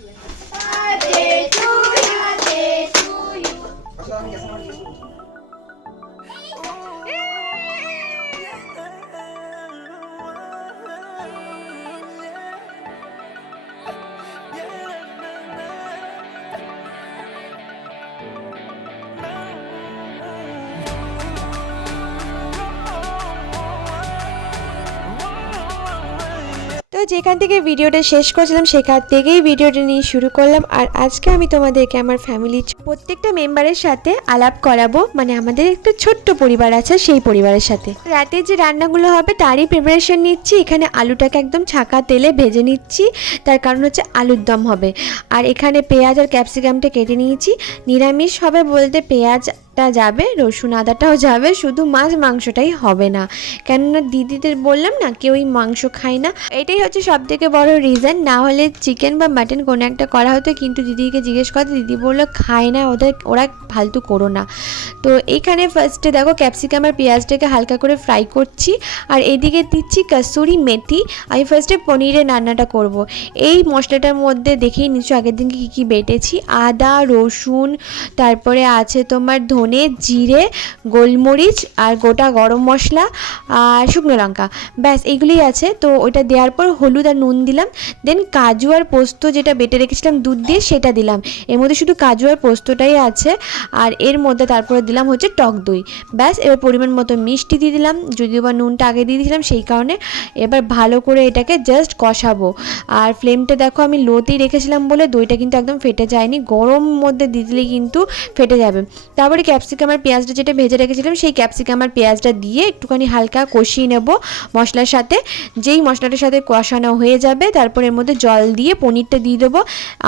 de যেখান থেকে ভিডিওটা শেষ করেছিলাম, সেখান থেকেই ভিডিওটা নিয়ে শুরু করলাম। আর আজকে আমি তোমাদেরকে, আমার ফ্যামিলির প্রত্যেকটা মেম্বারের সাথে আলাপ করাবো মানে আমাদের একটা ছোট্ট পরিবার আছে সেই পরিবারের সাথে। রাতে যে রান্নাগুলো হবে তারই প্রিপারেশন নিচ্ছি, এখানে আলুটাকে একদম ছাকা তেলে ভেজে নিচ্ছি, তার কারণ হচ্ছে আলুর দম হবে। আর এখানে পেঁয়াজ আর ক্যাপসিকামটা কেটে নিয়েছি, নিরামিষ হবে বলতে পেঁয়াজটা যাবে, রসুন আদাটাও যাবে, শুধু মাছ মাংসটাই হবে না। কেননা দিদিদের বললাম না, কেউই মাংস খায় না। এটাই হচ্ছে সব থেকে বড় রিজন না হলে চিকেন বা মাটন কোনো একটা করা হতো, কিন্তু দিদিকে জিজ্ঞেস করতে দিদি বলল, খায় না, ওদের, ওরা ফালতু করো না। তো এইখানে ফার্স্টে দেখো ক্যাপসিকাম আর পেঁয়াজটাকে হালকা করে ফ্রাই করছি, আর এদিকে দিচ্ছি কাসুরি মেথি। আমি ফার্স্টে পনিরের রান্নাটা করব। এই মশলাটার মধ্যে দেখেই নিচ্ছ আগের দিনকে কী কী বেটেছি? আদা, রসুন, তারপরে আছে তোমার ধনে, জিরে, গোলমরিচ আর গোটা গরম মশলা আর শুকনো লঙ্কা। ব্যাস, এইগুলোই আছে। তো ওইটা দেওয়ার পর হলুদ আর নুন দিলাম। দেন কাজু আর পোস্ত যেটা বেটে রেখেছিলাম দুধ দিয়ে, সেটা দিলাম। এর মধ্যে শুধু কাজু আর পোস্তটাই আছে। আর এর মধ্যে তারপরে দিলাম হচ্ছে টক দই। ব্যাস, এবার পরিমাণ মতো মিষ্টি দিয়ে দিলাম। যদিও বা নুনটা আগে দিয়ে দিয়েছিলাম, সেই কারণে এবার ভালো করে এটাকে জাস্ট কষাবো। আর ফ্লেমটা দেখো, আমি লোতেই রেখেছিলাম বলে দইটা কিন্তু একদম ফেটে যায়নি। গরম মধ্যে দিয়ে দিলে কিন্তু ফেটে যাবে। তারপরে ক্যাপসিকাম আর পেঁয়াজটা যেটা ভেজে রেখেছিলাম, সেই ক্যাপসিকাম আর পেঁয়াজটা দিয়ে একটুখানি হালকা কষিয়ে নেব মশলার সাথে। যেই মশলাটার সাথে কষানো হয়ে যাবে, তারপর এর মধ্যে জল দিয়ে পনিরটা দিয়ে দেবো।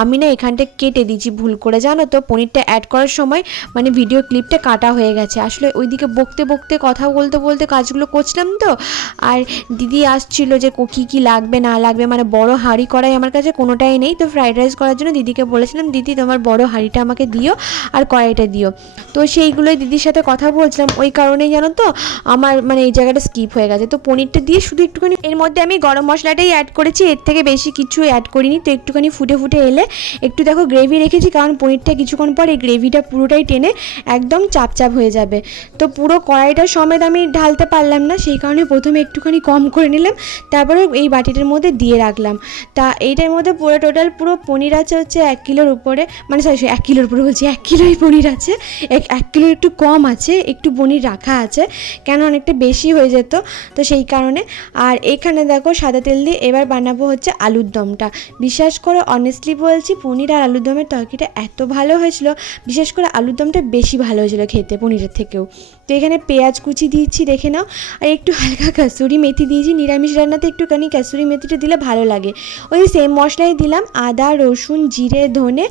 আমি না এখানটা কেটে দিয়েছি ভুল করে, জানো তো? পনিরটা অ্যাড করার সময় মানে ভিডিও ক্লিপটা কাটা হয়ে গেছে। আসলে ওইদিকে বকতে বকতে, কথা বলতে বলতে কাজগুলো করছিলাম তো, আর দিদি আসছিল যে কো- কী লাগবে, না লাগবে মানে বড় হাঁড়ি করাই আমার কাছে কোনোটাই নেই। তো ফ্রাইড রাইস করার জন্য দিদিকে বলেছিলাম, দিদি, তোমার বড় হাঁড়িটা আমাকে দিও আর কড়াইটা দিও। তো সেইগুলোই দিদির সাথে কথা বলছিলাম। ওই কারণেই জানো তো, আমার মানে এই জায়গাটা স্কিপ হয়ে গেছে। তো পনিরটা দিয়ে শুধু একটুখানি এর মধ্যে আমি গরম মশলাটাই অ্যাড করেছি, এর থেকে বেশি কিছু অ্যাড করিনি। তো একটুখানি ফুটে ফুটে এলে একটু দেখো গ্রেভি রেখেছি, কারণ পনিরটা কিছুক্ষণ পর এই গ্রেভিটা পুরোটাই টেনে একদম চাপ চাপ হয়ে যাবে। তো পুরো কড়াইটা সমেত আমি ঢালতে পারলাম না, সেই কারণে প্রথমে একটুখানি কম করে নিলাম, তারপরে এই বাটিটার মধ্যে দিয়ে রাখলাম। তা এইটার মধ্যে পুরো টোটাল পুরো পনির আছে হচ্ছে এক কিলোর উপরে মানে সরি এক কিলোর উপরে বলছি, এক কিলোই পনির আছে, এক এক কিলোর একটু কম আছে, একটু পনির রাখা আছে, কেন অনেকটা বেশি হয়ে যেত, তো সেই কারণে। আর এখানে দেখো সাদা তেল দিয়ে এবার বানাবো হচ্ছে আলুর দমটা। বিশ্বাস করে অনেস্টলি বলছি, পনির আর আলুর দমের তরকারিটা এত ভালো হয়েছিল বিশেষ করে আলুর দমটা বেশি ভালো হয়েছিলো খেতে পনিরের থেকেও। তো এখানে পেঁয়াজ কুচি দিয়েছি, দেখে নাও। আর একটু হালকা কাসুরি মেথি দিয়েছি, নিরামিষ রান্নাতে একটুখানি কাসুরি মেথিটা দিলে ভালো লাগে। ওই সেম মশলাই দিলাম, আদা, রসুন, জিরে, ধনে,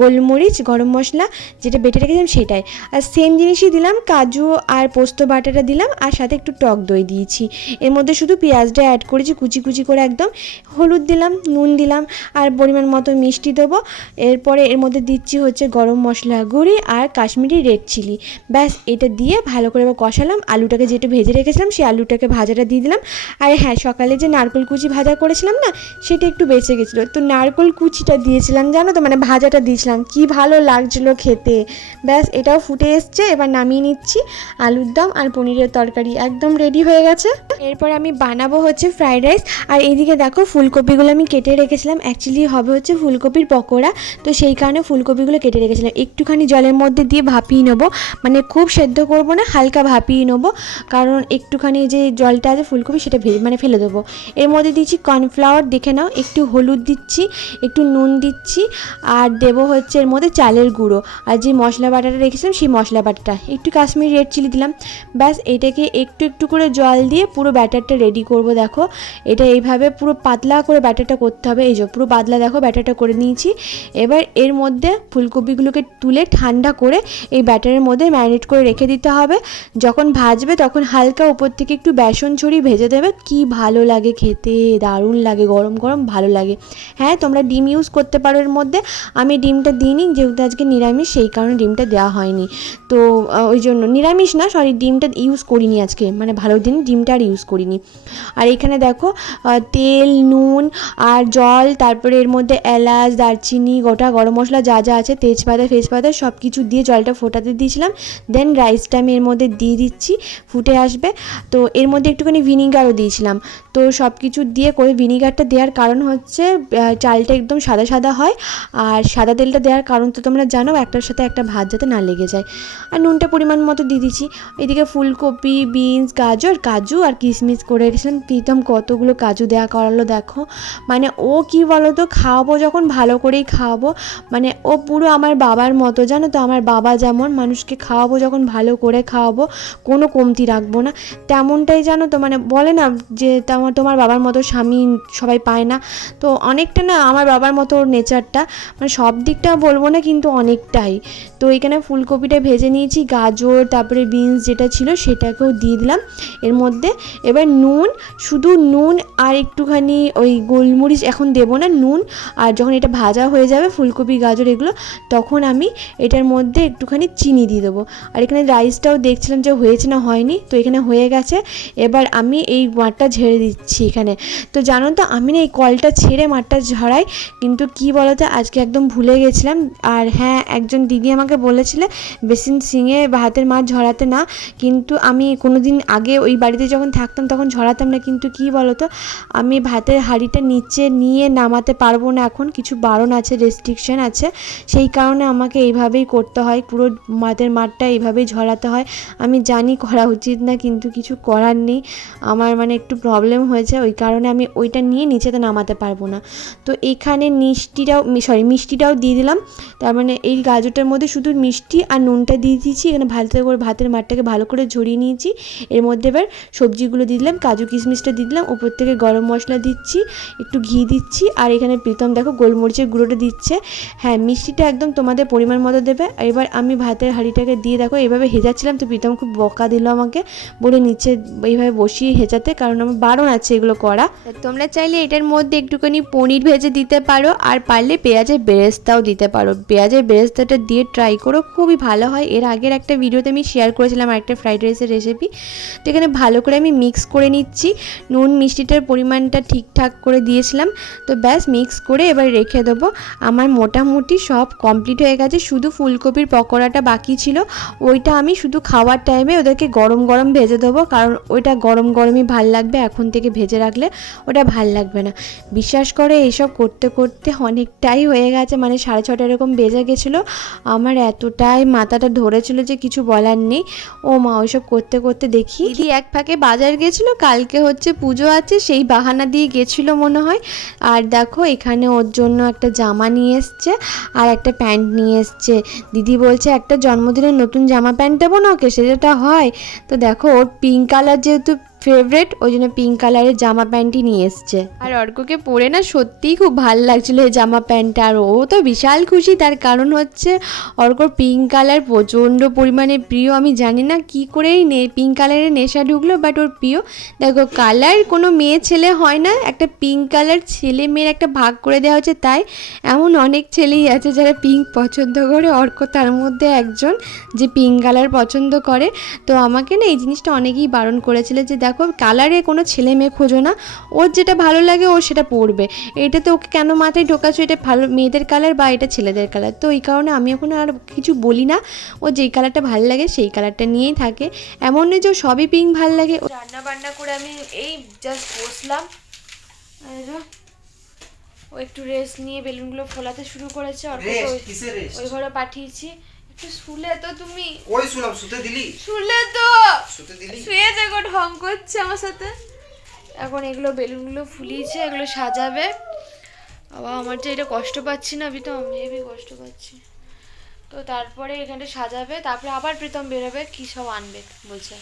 গোলমরিচ, গরম মশলা, যেটা বেটে রেখেছিলাম সেটাই। আর সেম জিনিসই দিলাম, কাজু আর পোস্ত বাটাটা দিলাম, আর সাথে একটু টক দই দিয়েছি। এর মধ্যে শুধু পেঁয়াজটা অ্যাড করেছি, কুচি কুচি করে একদম। হলুদ দিলাম, নুন দিলাম, আর পরিমাণ মতো মিষ্টি দেবো। এরপরে এর মধ্যে দিচ্ছি হচ্ছে গরম মশলা গুঁড়ি আর কাশ্মীরি রেড চিলি ব্যাস, এটা দিয়ে ভালো করে এবার কষালাম। আলুটাকে যেটা ভেজে রেখেছিলাম, সেই আলুটাকে ভাজাটা দিয়ে দিলাম। আর হ্যাঁ সকালে যে নারকেল কুচি ভাজা করেছিলাম না, সেটা একটু বেঁচে গেছিল। তো নারকল কুচিটা দিয়েছিলাম, জানো তো? মানে ভাজাটা দিয়েছিলাম। কি ভালো লাগছিল খেতে। ব্যাস, এটাও ফুটে এসছে। এবার নামিয়ে নিচ্ছি আলুর দম আর পনিরের তরকারি। একদম রেডি হয়ে গেছে। এরপর আমি বানাবো হচ্ছে ফ্রাইড রাইস আর এইদিকে দেখো, ফুলকপিগুলো আমি কেটে রেখেছিলাম। অ্যাকচুয়ালি হবে হচ্ছে ফুলকপির পকোড়া। তো সেই কারণে ফুলকপিগুলো কেটে রেখেছিলাম। একটুখানি জলের মধ্যে দিয়ে ভাপিয়ে নেব। মানে খুব সেদ্ধ করব না হালকা ভাপিয়ে নেব। কারণ একটুখানি যে জলটা আছে, ফুলকপি, সেটা মানে ফেলে দেবো। এর মধ্যে দিচ্ছি কর্নফ্লাওয়ার, দেখে নাও, একটু হলুদ দিচ্ছি, একটু নুন দিচ্ছি, আর দেবো হচ্ছে এর মধ্যে চালের গুঁড়ো। আর যে মশলা বাটাটা রেখেছিলাম, সেই মশলা বাটাটা। একটু কাশ্মীরি রেড চিলি দিলাম। ব্যাস, এটাকে একটু একটু করে জল দিয়ে পুরো ব্যাটারটা রেডি করব, দেখো। এটা এইভাবে পুরো পাতলা করে ব্যাটারটা করতে হবে। এই যে, পুরো পাতলা, দেখো, ব্যাটারটা করে নিয়েছি। এবার এর মধ্যে ফুলকপিগুলোকে তুলে ঠান্ডা করে এই ব্যাটারের মধ্যে ম্যারিনেট করে রেখে দিতে হবে। যখন ভাজবে তখন হালকা উপর থেকে একটু বেসন ছড়িয়ে ভেজে দেবে। কি ভালো লাগে খেতে, দারুণ লাগে, গরম গরম ভালো লাগে। হ্যাঁ তোমরা ডিম ইউজ করতে পারো এর মধ্যে। আমি ডিমটা দিইনি, যেহেতু আজকে নিরামিষ, সেই কারণে ডিমটা দেওয়া হয়নি। তো ওই জন্য নিরামিষ না সরি ডিমটা ইউজ করিনি আজকে। মানে ভালো দিন, ডিমটা আর ইউজ করিনি। আর এখানে দেখো তেল, নুন আর জল, তারপরে এর মধ্যে এলাচ, দারচিনি, গোটা গরম মশলা যা যা আছে, তেজপাতা, ফেজপাতা সব কিছু দিয়ে জলটা ফোটাতে দিয়েছিলাম। দেন রাইসটা আমি এর মধ্যে দিয়ে দিচ্ছি, ফুটে আসবে। তো এর মধ্যে একটুখানি ভিনিগারও দিয়েছিলাম। তো সব কিছু দিয়ে করে ভিনিগারটা দেওয়ার কারণ হচ্ছে চালটা একদম সাদা সাদা হয়। আর সাদা তেলটা দেওয়ার কারণ তো তোমরা জানো, একটার সাথে একটা ভাত যাতে না লেগে যায়। আর নুনটা পরিমাণ মতো দিয়ে দিচ্ছি। এদিকে ফুলকপি, বিনস, গাজর, কাজু আর কিশমিশ করে রেখেছিলাম। প্রীতম কতগুলো কাজু দেওয়া করালো দেখো। মানে ও কি বলো তো খাওয়াবো যখন ভালো করেই খাওয়াবো। মানে ও পুরো আমার বাবার মতো, জানো তো? আমার বাবা যেমন মানুষকে খাওয়াবো যখন ভালো করে খাওয়াবো, কোনো কমতি রাখব না। তেমনটাই জানো তো মানে বলে না যে তেমন তোমার বাবার মতো স্বামী সবাই পায় না। তো অনেকটা না আমার বাবার মতো ওর নেচারটা মানে সব দিকটা বলব না কিন্তু অনেকটাই। তো এখানে ফুলকপিটা ভেজে নিয়েছি, গাজর, তারপরে বিনস যেটা ছিল সেটাকেও দিয়ে দিলাম। এর মধ্যে এবার নুন, শুধু নুন আর একটুখানি ওই গোলমরিচ এখন দেবো না, নুন। আর যখন এটা ভাজা হয়ে যাবে, ফুলকপি, গাজর এগুলো, তখন আমি এটার মধ্যে একটুখানি চিনি দিয়ে দেবো। আর এখানে রাইসটাও দেখছিলাম যে হয়েছে না হয়নি, তো এখানে হয়ে গেছে। এবার আমি এই মাঠটা ঝেড়ে দিচ্ছি এখানে। তো জানো তো, আমি না এই কলটা ছেড়ে মাঠটা ঝরাই কিন্তু কি বলতো, আজকে একদম ভুলে গেছিলাম। আর হ্যাঁ একজন দিদি আমাকে বলেছিলে বেসিন সিঙে হাতের মাছ ঝরাতে না। কিন্তু আমি কোনো দিন আগে ওই বাড়িতে যখন থাকতাম, তখন ঝরাতাম না। কিন্তু কি বলতো, আমি ভাতের হাঁড়িটা নিচে নিয়ে নামাতে পারব না এখন। কিছু বারণ আছে রেস্ট্রিকশন আছে। সেই কারণে আমাকে এইভাবেই করতে হয়। পুরো ভাতের মাঠটা এইভাবেই ঝরাতে হয়। আমি জানি করা উচিত না, কিন্তু কিছু করার নেই। আমার মানে একটু প্রবলেম হয়েছে, ওই কারণে আমি ওইটা নিয়ে নিচেতে নামাতে পারব না। তো এখানে মিষ্টিটাও সরি মিষ্টিটাও দিয়ে দিলাম। তার মানে এই গাজরটার মধ্যে শুধু মিষ্টি আর নুনটা দিয়ে দিয়েছি। এখানে ভালো করে ভাতের মাঠটাকে ভালো করে ঝরিয়ে নিয়েছি। এর মধ্যে এবার সবজিগুলো দিয়ে দিলাম, কাজু কিশমিশটা দিয়ে দিলাম উপর থেকে গরম মশলা দিচ্ছি, একটু ঘি দিচ্ছি, আর এখানে প্রীতম দেখো গোলমরিচের গুঁড়োটা দিচ্ছে। হ্যাঁ মিষ্টিটা একদম তোমাদের পরিমাণ মতো দেবে। এবার আমি ভাতের হাঁড়িটাকে দিয়ে দেখো, এভাবে হেজাচ্ছিলাম তো প্রীতম খুব বকা দিল আমাকে, বলে নিচে এইভাবে বসিয়ে হেজাতে কারণ আমার বারণ আছে এগুলো করা। তোমরা চাইলে এটার মধ্যে একটুখানি পনির ভেজে দিতে পারো, আর পারলে পেঁয়াজের বেরেস্তাও দিতে পারো। পেঁয়াজের বেরেস্তাটা দিয়ে ট্রাই করো, খুবই ভালো হয়। এর আগের একটা ভিডিওতে আমি শেয়ার করেছিলাম একটা ফ্রাইড রাইসের রেসিপি তো এখানে ভালো করে আমি মিক্স করে নিচ্ছি। নুন মিষ্টিটার পরিমাণটা ঠিকঠাক করে দিয়েছিলাম। তো ব্যাস মিক্স করে এবার রেখে দেবো। আমার মোটামুটি সব কমপ্লিট হয়ে গেছে। শুধু ফুলকপির পকোড়াটা বাকি ছিল। ওইটা আমি শুধু খাওয়ার টাইমে ওদেরকে গরম গরম ভেজে দেবো। কারণ ওইটা গরম গরমই ভালো লাগবে, এখন থেকে ভেজে রাখলে ওটা ভালো লাগবে না। বিশ্বাস করে এইসব করতে করতে অনেকটাই হয়ে গেছে মানে সাড়ে ছটা এরকম বেজে গেছিল। আমার এতটাই মাথাটা ধরেছিল যে কিছু বলার নেই। ও মা, ওইসব করতে করতে দেখি দিদি এক ফাঁকে বাজার গেছিল, কালকে হচ্ছে পুজো আছে, সেই বাহানা দিয়ে গেছিল মনে হয়। আর দেখো, এখানে ওর জন্য একটা জামা নিয়ে এসছে আর একটা প্যান্ট নিয়ে এসছে। দিদি বলছে, একটা জন্মদিনের নতুন জামা প্যান্ট দেবো না ওকে সেটা হয়। তো দেখো ওর পিঙ্ক কালার যেহেতু ফেভারেট ওই জন্য পিঙ্ক কালারের জামা প্যান্টই নিয়ে এসছে। আর অর্ককে পরে না সত্যিই খুব ভালো লাগছিল এই জামা প্যান্টটা, আর ও তো বিশাল খুশি, তার কারণ হচ্ছে অর্কর পিঙ্ক কালার প্রচণ্ড পরিমাণে প্রিয়। আমি জানি না কি করেই নে পিঙ্ক কালারের নেশা ঢুকলো বাট ওর প্রিয়। দেখো কালার কোনো মেয়ে ছেলে হয় না, একটা পিঙ্ক কালার ছেলে মেয়ের একটা ভাগ করে দেওয়া হচ্ছে তাই এমন অনেক ছেলেই আছে যারা পিঙ্ক পছন্দ করে। অর্ক তার মধ্যে একজন যে পিঙ্ক কালার পছন্দ করে। তো আমাকে না এই জিনিসটা অনেকেই বারণ করেছিল যে দেখো কালারে কোনো ছেলে মেয়ে খোঁজো না। ওর যেটা ভালো লাগে ও সেটা পরবে। এটা তো ওকে কেন মাথায় ঢোকাচ্ছ? এটা ভালো মেয়েদের কালার বা এটা ছেলেদের কালার তো এই কারণে আমি এখন আর কিছু বলি না। ও যেই কালারটা ভালো লাগে সেই কালারটা নিয়েই থাকে। এমন নয় যে ও সবই পিঙ্ক ভালো লাগে। রান্না বান্না করে আমি এই জাস্ট বসলাম। ও একটু রেস্ট নিয়ে বেলুনগুলো ফোলাতে শুরু করেছে। ওই ঘরে পাঠিয়েছি। শুলে তো তুমি। ওই শুলাম? শুতে দিলি? শুলে তো। শুতে দিলি? শুয়েছে গো ঢং করছে আমার সাথে। এখন এগুলো বেলুনগুলো ফুলিয়েছে এগুলো সাজাবে। বাবা আমার যে এটা কষ্ট পাচ্ছি না প্রীতম হেভি কষ্ট পাচ্ছি। তো তারপরে এখানে সাজাবে তারপরে আবার প্রীতম বেরোবে কী সব আনবে বলছে।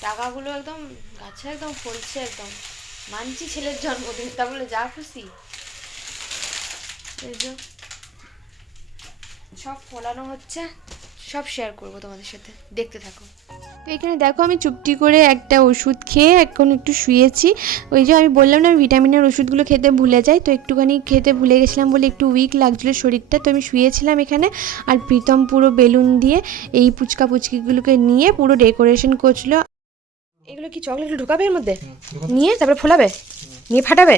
টাকাগুলো একদম গাছে একদম ফলছে একদম। মানছি ছেলের জন্মদিন তা বলে যা খুশি। এই যে। সব ফোলানো হচ্ছে সব শেয়ার করব তোমাদের সাথে। দেখতে থাকো। তো এখানে দেখো আমি চুপটি করে একটা ওষুধ খেয়ে এখন একটু শুয়েছি। ওই যে আমি বললাম না আমি ভিটামিনের ওষুধগুলো খেতে ভুলে যাই তো একটুখানি খেতে ভুলে গেছিলাম বলে একটু উইক লাগছিল শরীরটা তো আমি শুয়েছিলাম এখানে। আর প্রীতম পুরো বেলুন দিয়ে এই পুচকা পুচকিগুলোকে নিয়ে পুরো ডেকোরেশন করছিল। এগুলো কি চকলেট ঢুকাবে এর মধ্যে? নিয়ে তারপরে ফোলাবে? নিয়ে ফাটাবে?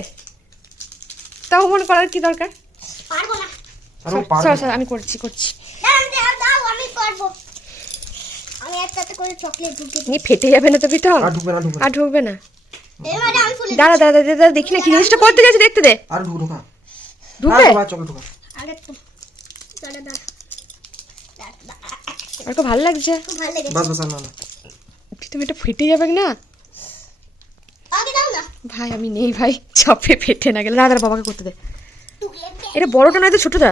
তাও মনে করার কি দরকার? পারব না। আরে পারবে আমি করছি করছি। নিয়ে ফেটে যাবে না তো আর ঢুকবে না দাঁড়া দাঁড়া দাঁড়া দেখি না কি জিনিসটা করতে দেখতে দে। আর ঢুকা ঢুকবে আর খুব ভালো লাগছে। এটা ফেটে যাবে না? না। ভাই আমি নেই ভাই। চাপে ফেটে না গেলে। দাদা বাবাকে করতে দে। এটা বড়টা নয় তো, ছোটটা?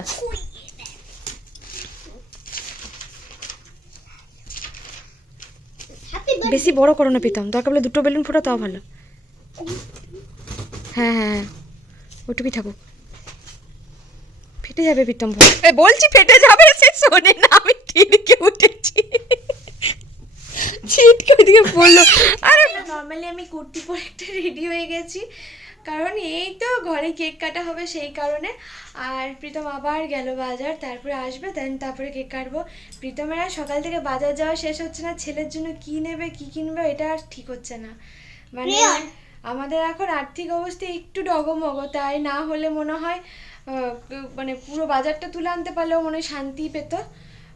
বেশি বড় করো না পেতাম দরকার বলে দুটো বেলুন ফোটা তাও ভালো। হ্যাঁ হ্যাঁ হ্যাঁ। ওটুকুই থাকুক ফেটে যাবে প্রীতম বলছি ফেটে যাবে সে শোনে না, আমি টিনকে উঠেছি। ছিটকে ওইদিকে বলল আরে নর্মালি আমি কুর্তি পরে একটা রেডি হয়ে গেছি। কারণ এই তো ঘরে কেক কাটা হবে সেই কারণে। আর প্রীতম আবার গেল বাজার তারপরে আসবে দেন তারপরে কেক কাটবো। প্রীতমের আর সকাল থেকে বাজার যাওয়া শেষ হচ্ছে না ছেলের জন্য কি নেবে কি কিনবে এটা আর ঠিক হচ্ছে না। মানে আমাদের এখন আর্থিক অবস্থা একটু ডগমগ তাই না হলে মনে হয় মানে পুরো বাজারটা তুলে আনতে পারলেও মনে হয় শান্তি পেত।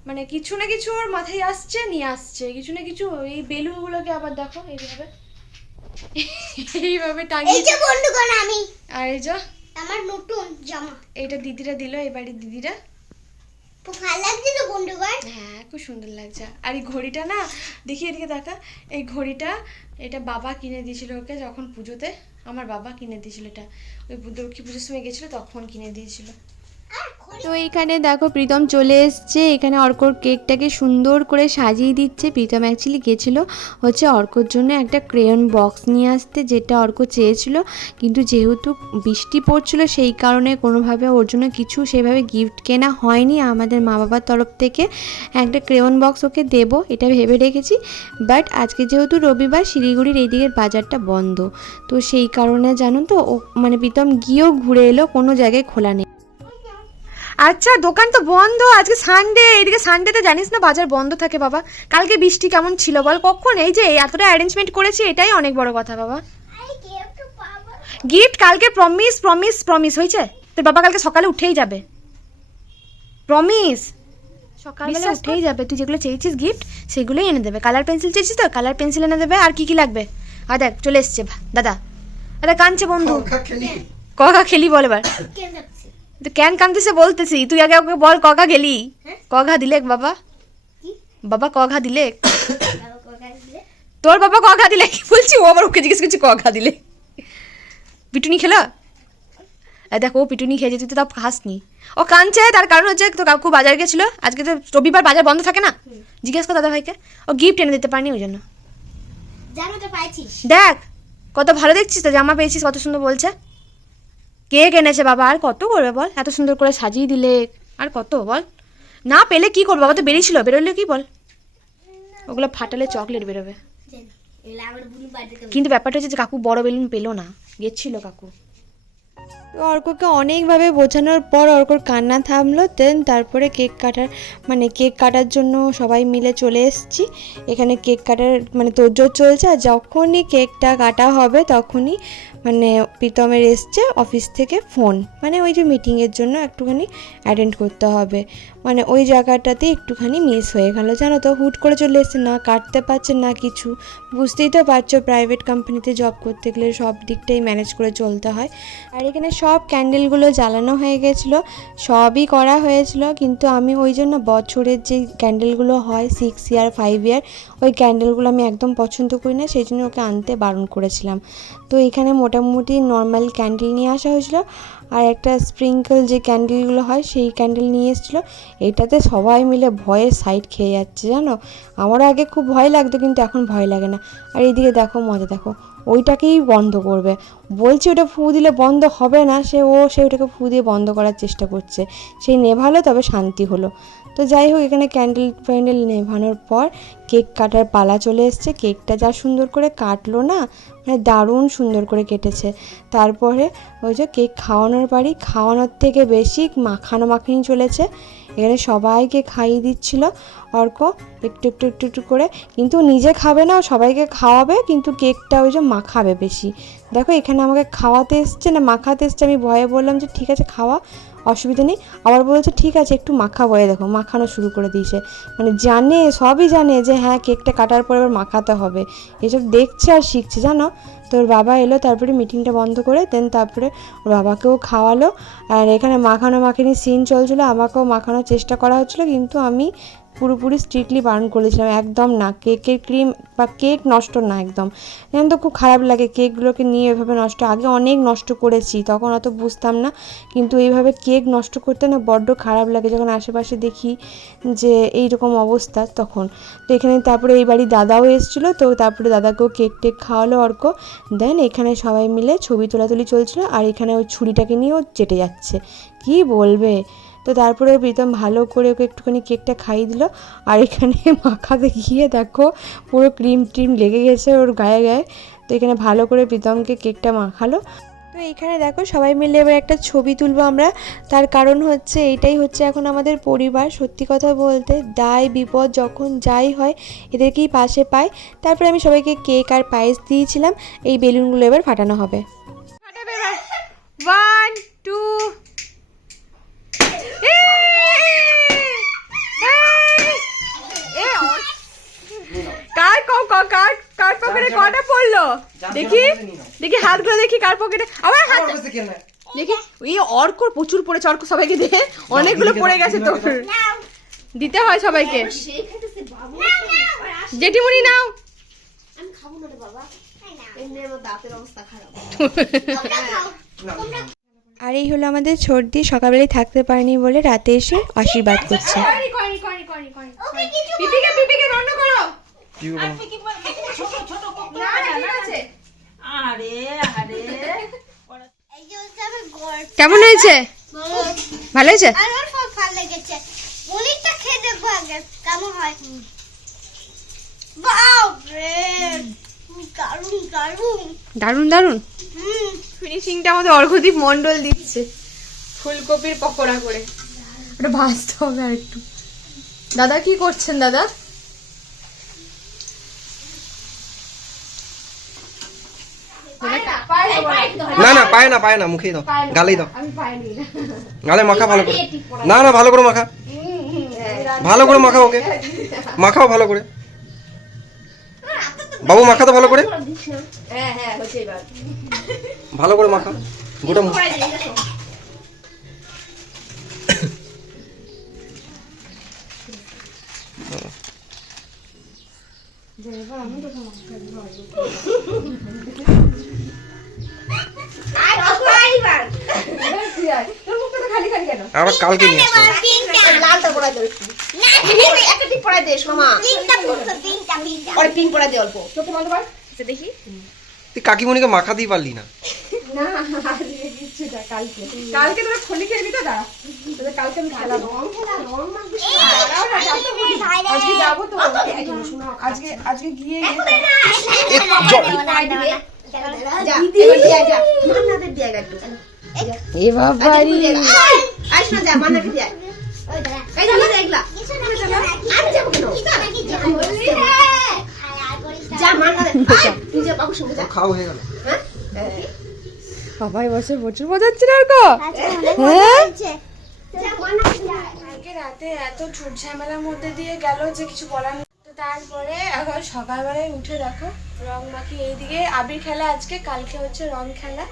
মানে কিছু না কিছু ওর মাথায় আসছে নিয়ে আসছে। কিছু না কিছু এই বেলুনগুলোকে আবার দেখো এইভাবে। এইভাবে এই টাঙিয়ে যে বন্ধুগণ আমি। আর এই যা? আমার নতুন জামা। এইটা দিদিরা দিল এই বাড়ির দিদিরা। ভালো বন্ধুগণ। হ্যাঁ খুব সুন্দর লাগছে। আর এই ঘড়িটা না দেখি এদিকে দেখা এই ঘড়িটা এটা বাবা কিনে দিয়েছিল ওকে যখন পুজোতে। আমার বাবা কিনে দিয়েছিল এটা। ওই লক্ষ্মী পুজোর সময় গেছিল তখন কিনে দিয়েছিল। তো এইখানে দেখো প্রীতম চলে এসছে। এখানে অর্কর কেকটাকে সুন্দর করে সাজিয়ে দিচ্ছে। প্রীতম অ্যাকচুয়ালি গেছিল হচ্ছে অর্কর জন্য একটা ক্রেয়ন বক্স নিয়ে আসতে, যেটা অর্ক চেয়েছিল। কিন্তু যেহেতু বৃষ্টি পড়ছিল, সেই কারণে কোনোভাবে ওর জন্য কিছু সেভাবে গিফট কেনা হয়নি। আমাদের মা বাবার তরফ থেকে একটা ক্রেয়ন বক্স ওকে দেবো, এটা ভেবে রেখেছি। বাট আজকে যেহেতু রবিবার, শিলিগুড়ির এই দিকের বাজারটা বন্ধ। তো সেই কারণে জানো তো, ও মানে প্রীতম গিয়েও ঘুরে এলো, কোনো জায়গায় খোলা নেই। আচ্ছা দোকান তো বন্ধ আজকে সানডে এদিকে সানডেতে জানিস না বাজার বন্ধ থাকে বাবা? কালকে বৃষ্টি কেমন ছিল বল? কখন এই যে এতটা অ্যারেঞ্জমেন্ট করেছি এটাই অনেক বড় কথা বাবা। গিফট কালকে প্রমিস প্রমিস প্রমিস হয়েছে? তোর বাবা কালকে সকালে উঠেই যাবে। প্রমিস সকালবেলা উঠেই যাবে। তুই যেগুলো চেয়েছিস গিফট সেগুলোই এনে দেবে। কালার পেন্সিল চেয়েছিস তো? কালার পেন্সিল এনে দেবে। আর কি কি লাগবে? আর দেখ চলে এসছে। দাদা দাদা কাঁদছে বন্ধু। খা খেলি। খেলি বল এবার। তো কেন কাঁদতেছে বলতেছি? তুই আগে ওকে বল কগা গেলি? হ্যাঁ? কগা দিলেক বাবা? কি? বাবা কগা দিলেক? দিলে? তোর বাবা কগা দিলে কি বলছি? ও আবার ওকে জিজ্ঞেস করছি কগা দিলে? পিটুনি খেলা? দেখ ও পিটুনি খেয়েছে তুই তো তাও খাসনি ও কাঁদছে তার কারণ হচ্ছে তো কাকু বাজার গেছিল। আজকে তো রবিবার বাজার বন্ধ থাকে না? জিজ্ঞেস কর দাদা ভাইকে। ও গিফট এনে দিতে পারেনি ওই জন্য। জানো তো পাইছিস। দেখ কত ভালো দেখছিস তো জামা পেয়েছিস কত সুন্দর বলছে। কেক এনেছে বাবা? আর কত করবে বল? এত সুন্দর করে সাজিয়ে দিলে। আর কত বল? না পেলে কি করব? বাবা তো বেরিয়েছিল। বেরোলে কি বল? ওগুলো ফাটালে চকলেট বেরোবে। কিন্তু ব্যাপারটা হচ্ছে যে কাকু বড় বেলুন পেল না। গেছিল কাকু। অর্ককে অনেকভাবে বোঝানোর পর অর্কর কান্না থামলো। দেন তারপরে কেক কাটার মানে কেক কাটার জন্য সবাই মিলে চলে এসেছি। এখানে কেক কাটার মানে তোরজোর চলছে। আর যখনই কেকটা কাটা হবে, তখনই মানে প্রীতমের এসছে অফিস থেকে ফোন মানে ওই যে মিটিংয়ের জন্য একটুখানি অ্যাটেন্ড করতে হবে। মানে ওই জায়গাটাতে একটুখানি মিস হয়ে গেল। জানো তো, হুট করে চলে এসছে, না কাটতে পারছে না কিছু। বুঝতেই তো পারছ প্রাইভেট কোম্পানিতে জব করতে গেলে সব দিকটাই ম্যানেজ করে চলতে হয়। আর এখানে সব ক্যান্ডেলগুলো জ্বালানো হয়ে গেছিল, সবই করা হয়েছিল। কিন্তু আমি ওই জন্য বছরের যে ক্যান্ডেলগুলো হয় সিক্স ইয়ার ফাইভ ইয়ার ওই ক্যান্ডেলগুলো আমি একদম পছন্দ করি না, সেই জন্য ওকে আনতে বারণ করেছিলাম। তো এখানে মোটামুটি নর্মাল ক্যান্ডেল নিয়ে আসা হয়েছিল, আর একটা স্প্রিঙ্কল যে ক্যান্ডেলগুলো হয়, সেই ক্যান্ডেল নিয়ে এসেছিল। এটাতে সবাই মিলে ভয়ে সাইড খেয়ে যাচ্ছে, জানো? আমারও আগে খুব ভয় লাগতো, কিন্তু এখন ভয় লাগে না। আর এইদিকে দেখো, মজা দেখো, ওইটাকেই বন্ধ করবে। বলছি ওটা ফু দিলে বন্ধ হবে না, সে ও, সে ওটাকে ফু দিয়ে বন্ধ করার চেষ্টা করছে। সেই নেভালো, তবে শান্তি হলো। তো যাই হোক, এখানে ক্যান্ডেল ফ্যান্ডেল নেভানোর পর কেক কাটার পালা চলে এসছে। কেকটা যা সুন্দর করে কাটলো না মানে দারুণ সুন্দর করে কেটেছে। তারপরে ওই যে কেক খাওয়ানোর বাড়ি, খাওয়ানোর থেকে বেশি মাখানো মাখানি চলেছে। এখানে সবাইকে খাইয়ে দিচ্ছিল। অর্ক একটু একটু একটু একটু করে, কিন্তু নিজে খাবে না, সবাইকে খাওয়াবে, কিন্তু কেকটা ওই যে মাখাবে বেশি। দেখো, এখানে আমাকে খাওয়াতে এসছে না, মাখাতে এসছে, আমি ভয়ে বললাম যে, ঠিক আছে, খাওয়া। অসুবিধা নেই। আবার বলেছে, ঠিক আছে, একটু মাখা বয়ে দেখো। মাখানো শুরু করে দিয়েছে। মানে জানে, সবই জানে যে হ্যাঁ কেকটা কাটার পর এবার মাখাতে হবে। এসব দেখছে আর শিখছে, জানো? তোর বাবা এলো, তারপরে মিটিংটা বন্ধ করে দেন তারপরে ওর বাবাকেও খাওয়ালো। আর এখানে মাখানো মাখানি সিন চলছিলো, আমাকেও মাখানোর চেষ্টা করা হচ্ছিল, কিন্তু আমি পুরোপুরি স্ট্রিক্টলি বারণ করেছিলাম, একদম না। কেকের ক্রিম বা কেক নষ্ট না একদম। এখন তো খুব খারাপ লাগে কেকগুলোকে নিয়ে এভাবে নষ্ট। আগে অনেক নষ্ট করেছি, তখন অত বুঝতাম না। কিন্তু এইভাবে কেক নষ্ট করতে না বড্ড খারাপ লাগে, যখন আশেপাশে দেখি যে এই রকম অবস্থা তখন। তো এখানে তারপরে এই বাড়ি দাদাও এসেছিল, তো তারপরে দাদাকেও কেক টেক খাওয়ালো অর্ক। দেন এখানে সবাই মিলে ছবি তোলাতুলি চলছিল, আর এখানে ওই ছুরিটাকে নিয়েও চেটে যাচ্ছে। কি বলবে? তো তারপরে প্রীতম ভালো করে ওকে একটুখানি কেকটা খাইয়ে দিল। আর এখানে মাখাতে গিয়ে দেখো পুরো ক্রিম ট্রিম লেগে গেছে ওর গায়ে গায়ে। তো এখানে ভালো করে প্রীতমকে কেকটা মাখালো। তো এইখানে দেখো সবাই মিলে এবার একটা ছবি তুলবো আমরা। তার কারণ হচ্ছে এইটাই হচ্ছে এখন আমাদের পরিবার। সত্যি কথা বলতে দায়, বিপদ যখন যাই হয় এদেরকেই পাশে পাই। তারপরে আমি সবাইকে কেক আর পায়েস দিয়েছিলাম। এই বেলুনগুলো এবার ফাটানো হবে। ওয়ান টু কার ক- ক- কার কার পকেটে কটা পড়ল? দেখি দেখি হাতগুলো দেখি কার পকেটে। আবার হাত দেখি এই অর্কর প্রচুর পড়েছে অর্ক সবাইকে দে। অনেকগুলো পড়ে গেছে তোর। দিতে হয় সবাইকে। জেঠিমুনি নাও আমি খাব না রে বাবা। অবস্থা খারাপ। আর এই হলো আমাদের সর্দি সকালবেলায় থাকতে পারেনি বলে রাতে এসে আশীর্বাদ করছে। কেমন হয়েছে? ভালো। হয়েছে? কেমন হয়। দারুণ দারুণ দারুণ দারুণ? ফিনিশিংটা আমাদের অর্ঘদীপ মন্ডল দিচ্ছে ফুলকপির পকোড়া করে। ওটা ভাজতে হবে আর একটু। দাদা কি করছেন দাদা? না না পায় না পায় না মুখেই দাও। গালেই দাও। আমি পাইনি না। গালে মাখা ভালো করে। না না ভালো করে মাখা। ভালো করে মাখা ওকে। মাখাও ভালো করে। বাবু মাখা তো ভালো করে? হ্যাঁ হ্যাঁ ভালো করে মাখা। গোটা আবার কালকে নিয়ে আসব লালটা একটা। দে সোমা পুরো দে অল্প। চোখে বন্ধ কর। দেখি। তুই কাকিমণিকে মাখাতেই পারলি না। না আজকে দিচ্ছি না কালকে। কালকে তোরা খলি খেলবি তো দা তোদের কালকে আমি খেলাবো আজকে যাব তো। আজকে আজকে গিয়ে এ, জল যা এবার দিয়া যা। মান্নাদের দিয়া গা একটু। এ বাবারি আই শোনা যা মান্নাকে দিয়া হয়ে হ্যাঁ? বাবাই বসে প্রচুর মজা হচ্ছে না আর গো? রাতে এত ঝুট ঝামেলার মধ্যে দিয়ে গেল যে কিছু বলার তারপরে এখন সকালবেলায় উঠে দেখো, রং মাখি এইদিকে আবির খেলা আজকে, কালকে হচ্ছে রং খেলা।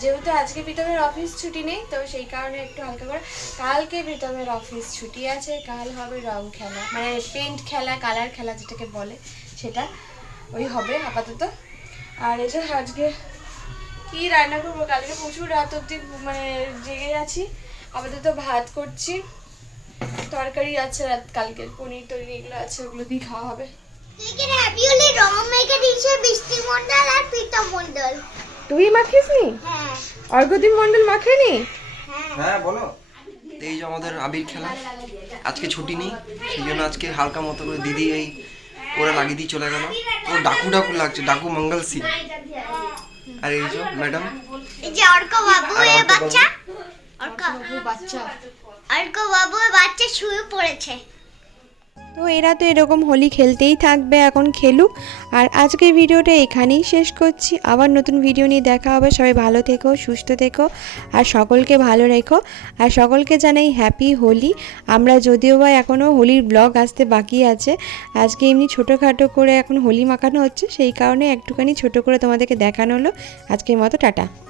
যেহেতু আজকে প্রীতমের অফিস ছুটি নেই, তো সেই কারণে একটু হালকা করে। কালকে প্রীতমের অফিস ছুটি আছে, কাল হবে রং খেলা মানে পেন্ট খেলা কালার খেলা যেটাকে বলে সেটা। ওই হবে আপাতত। আর যে আজকে কি রান্না করব? কালকে প্রচুর রাত অব্দি মানে জেগে আছি। আপাতত ভাত করছি। তরকারি আছে রাত কালকের পনির টনির এগুলো আছে ওগুলো দিয়ে খাওয়া হবে। তুই কি হ্যাপি হলি রং মেখে দিয়েছে বৃষ্টি মন্ডল আর প্রীতম মন্ডল। তুই মাখিস নি হ্যাঁ। অর্ঘদীপ মন্ডল মাখেনি? হ্যাঁ। হ্যাঁ বলো। এই যে আমাদের আবির খেলা। আজকে ছুটি নেই সেই জন্য আজকে হালকা মতো করে দিদি এই ওরা লাগিয়ে দিয়ে চলে গেল। ও ডাকু ডাকু লাগছে ডাকু মঙ্গল সিং। আর এই যে ম্যাডাম। এই যে অর্ক বাবু এ অর্ক বাচ্চা। অর্ক বাচ্চা। অর্ক বাবু, এ বাচ্চা শুয়ে পড়েছে। তো এরা তো এরকম হোলি খেলতেই থাকবে এখন খেলুক। আর আজকের ভিডিওটা এখানেই শেষ করছি। আবার নতুন ভিডিও নিয়ে দেখা হবে। সবাই ভালো থেকো, সুস্থ থেকো, আর সকলকে ভালো রেখো। আর সকলকে জানাই হ্যাপি হোলি। আমরা যদিও বা এখনও হোলির ব্লগ আসতে বাকি আছে। আজকে এমনি ছোটোখাটো করে এখন হোলি মাখানো হচ্ছে। সেই কারণে একটুখানি ছোট করে তোমাদেরকে দেখানো হলো। আজকের মতো টাটা।